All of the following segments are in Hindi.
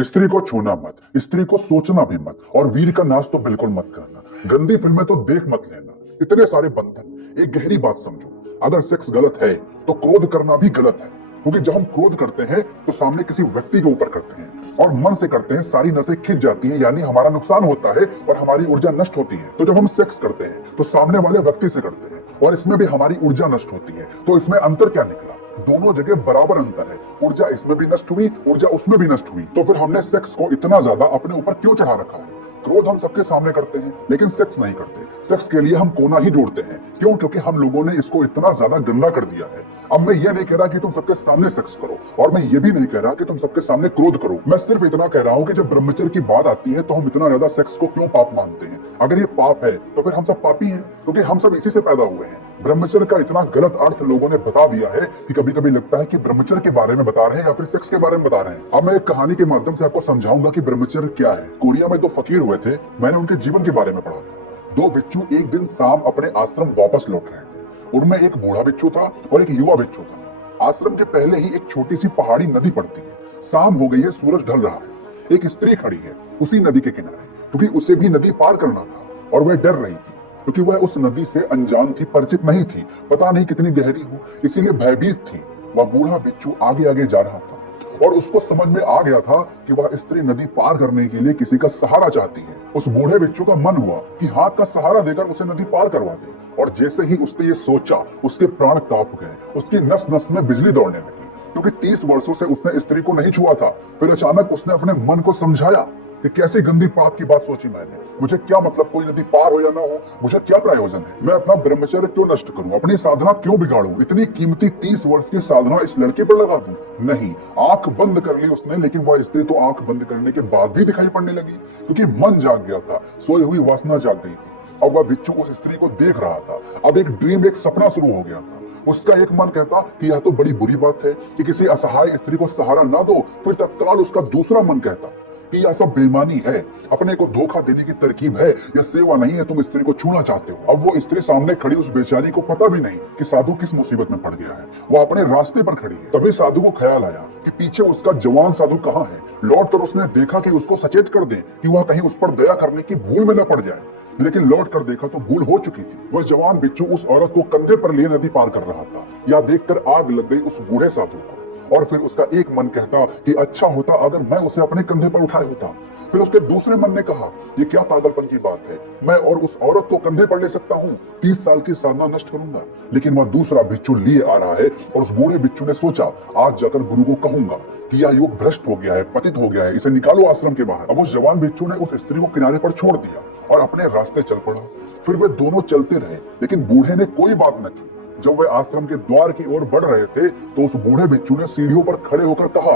स्त्री को छूना मत, स्त्री को सोचना भी मत, और वीर का नाच तो बिल्कुल मत करना। गंदी फिल्में तो देख मत लेना। इतने सारे बंधन। एक गहरी बात समझो, अगर सेक्स गलत है तो क्रोध करना भी गलत है, क्योंकि जब हम क्रोध करते हैं तो सामने किसी व्यक्ति के ऊपर करते हैं और मन से करते हैं, सारी नसें खिंच जाती हैं, यानी हमारा नुकसान होता है और हमारी ऊर्जा नष्ट होती है। तो जब हम सेक्स करते हैं तो सामने वाले व्यक्ति से करते हैं और इसमें भी हमारी ऊर्जा नष्ट होती है। तो इसमें अंतर क्या निकला? दोनों जगह बराबर अंतर है। ऊर्जा इसमें भी नष्ट हुई, ऊर्जा उसमें भी नष्ट हुई। तो फिर हमने सेक्स को इतना ज्यादा अपने ऊपर क्यों चढ़ा रखा है? क्रोध हम सबके सामने करते हैं, लेकिन सेक्स नहीं करते। सेक्स के लिए हम कोना ही जोड़ते हैं। क्यों? क्योंकि हम लोगों ने इसको इतना ज्यादा गंदा कर दिया है। अब मैं ये नहीं कह रहा कि तुम सबके सामने सेक्स करो, और मैं ये भी नहीं कह रहा कि तुम सबके सामने क्रोध करो। मैं सिर्फ इतना कह रहा हूँ कि जब ब्रह्मचर्य की बात आती है तो हम इतना ज्यादा सेक्स को क्यों पाप मानते हैं? अगर ये पाप है तो फिर हम सब पापी हैं, क्योंकि हम सब इसी से पैदा हुए हैं। ब्रह्मचर्य का इतना गलत अर्थ लोगों ने बता दिया है कि कभी कभी लगता है कि ब्रह्मचर्य के बारे में बता रहे हैं या फिर सेक्स के बारे में बता रहे हैं। अब मैं एक कहानी के माध्यम से आपको समझाऊंगा कि ब्रह्मचर्य क्या है। कोरिया में दो फकीर हुए थे, मैंने उनके जीवन के बारे में पढ़ा था। दो बिच्छू एक दिन शाम अपने आश्रम वापस लौट रहे थे। उनमें एक बूढ़ा बिच्छू था और एक युवा बिच्छू था। आश्रम के पहले ही एक छोटी सी पहाड़ी नदी पड़ती है। शाम हो गई है, सूरज ढल रहा है। एक स्त्री खड़ी है उसी नदी के किनारे, क्योंकि उसे भी नदी पार करना था और वह डर रही थी, क्योंकि वह उस नदी से अनजान थी, परिचित नहीं थी, पता नहीं कितनी गहरी हो, इसीलिए भयभीत थी। वह बूढ़ा बिच्छू आगे आगे जा रहा था और उसको समझ में आ गया था कि वह स्त्री नदी पार करने के लिए किसी का सहारा चाहती है। उस बूढ़े बिच्छू का मन हुआ कि हाथ का सहारा देकर उसे नदी पार करवा दे, और जैसे ही उसने ये सोचा, उसके प्राण कांप गए, उसकी नस नस में बिजली दौड़ने लगी, क्योंकि 30 वर्षों से उसने स्त्री को नहीं छुआ था। फिर अचानक उसने अपने मन को समझाया कि कैसी गंदी पाप की बात सोची मैंने। मुझे क्या मतलब कोई नदी पार हो या ना हो, मुझे क्या प्रयोजन है? मैं अपना ब्रह्मचर्य क्यों नष्ट करूं? अपनी साधना क्यों बिगाड़ूं? इतनी कीमती 30 वर्ष की साधना इस लड़के पर लगा दूं? नहीं। आंख बंद कर ली उसने, लेकिन वह स्त्री तो आंख बंद करने के बाद भी दिखाई पड़ने लगी, क्योंकि मन जाग गया था, सोई हुई वासना जाग गई थी। अब वह बिच्छू उस स्त्री को देख रहा था। अब एक ड्रीम, एक सपना शुरू हो गया था। उसका एक मन कहता कि यह तो बड़ी बुरी बात है कि किसी असहाय स्त्री को सहारा ना दो। फिर तत्काल उसका दूसरा मन कहता कि यह सब बेईमानी है, अपने को धोखा देने की तरकीब है, यह सेवा नहीं है, तुम स्त्री को छूना चाहते हो। अब वो स्त्री सामने खड़ी उस बेचारी को पता भी नहीं कि साधु किस मुसीबत में पड़ गया है। वो अपने रास्ते पर खड़ी है। तभी साधु को ख्याल आया कि पीछे उसका जवान साधु कहाँ है। लौट कर उसने देखा कि उसको सचेत कर दे कि वह कहीं उस पर दया करने की भूल में न पड़ जाए, लेकिन लौट कर देखा तो भूल हो चुकी थी। वह जवान बिच्छू उस औरत को कंधे पर लिए नदी पार कर रहा था। यह देखकर आग लग गई उस बूढ़े साधु को, और फिर उसका एक मन कहता कि अच्छा होता अगर मैं उसे अपने कंधे पर उठाए होता। फिर उसके दूसरे मन ने कहा, ये क्या पागलपन की बात है, मैं और उस औरत को कंधे पर ले सकता हूँ, 30 साल की साधना नष्ट करूंगा। लेकिन वह दूसरा बिच्छू लिए आ रहा है, और उस बूढ़े बिच्छू ने सोचा, आज जाकर गुरु को कहूंगा कि यह योग भ्रष्ट हो गया है, पतित हो गया है, इसे निकालो आश्रम के बाहर। अब उस जवान बिच्छू ने उस स्त्री को किनारे पर छोड़ दिया और अपने रास्ते चल पड़ा। फिर वे दोनों चलते रहे, लेकिन बूढ़े ने कोई बात न की। जब वे आश्रम के द्वार की ओर बढ़ रहे थे तो उस बूढ़े बिच्छू ने सीढ़ियों पर खड़े होकर कहा,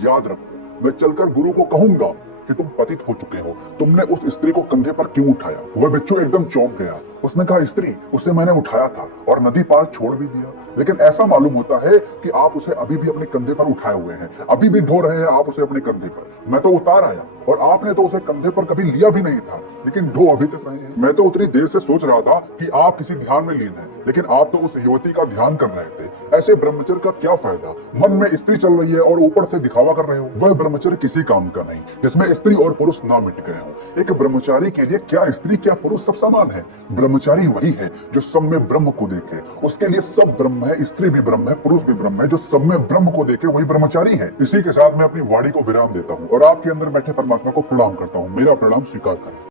याद रखो, मैं चलकर गुरु को कहूंगा कि तुम पतित हो चुके हो, तुमने उस स्त्री को कंधे पर क्यों उठाया? वह बिच्छू एकदम चौंक गया। उसने कहा, स्त्री, उसे मैंने उठाया था और नदी पार छोड़ भी दिया, लेकिन ऐसा मालूम होता है कि आप उसे अभी भी अपने कंधे पर उठाए हुए हैं, अभी भी ढो रहे हैं आप उसे अपने कंधे पर। मैं तो उतार आया और आपने तो उसे कंधे पर कभी लिया भी नहीं था, लेकिन ढो अभी तक नहीं है। मैं तो उतनी देर से सोच रहा था कि आप किसी ध्यान में लीन हैं, लेकिन आप तो उस युवती का ध्यान कर रहे थे। ऐसे ब्रह्मचर्य का क्या फायदा? मन में स्त्री चल रही है और ऊपर से दिखावा कर रहे हो। वह ब्रह्मचर्य किसी काम का नहीं जिसमें स्त्री और पुरुष ना मिट गए हो। एक ब्रह्मचारी के लिए क्या स्त्री क्या पुरुष सब समान है। ब्रह्मचारी वही है जो सब में ब्रह्म को देखे, उसके लिए सब ब्रह्म है, स्त्री भी ब्रह्म है, पुरुष भी ब्रह्म है। जो सब में ब्रह्म को देखे वही ब्रह्मचारी है। इसी के साथ मैं अपनी वाणी को विराम देता हूँ और आपके अंदर बैठे परमात्मा को प्रणाम करता हूँ। मेरा प्रणाम स्वीकार करें।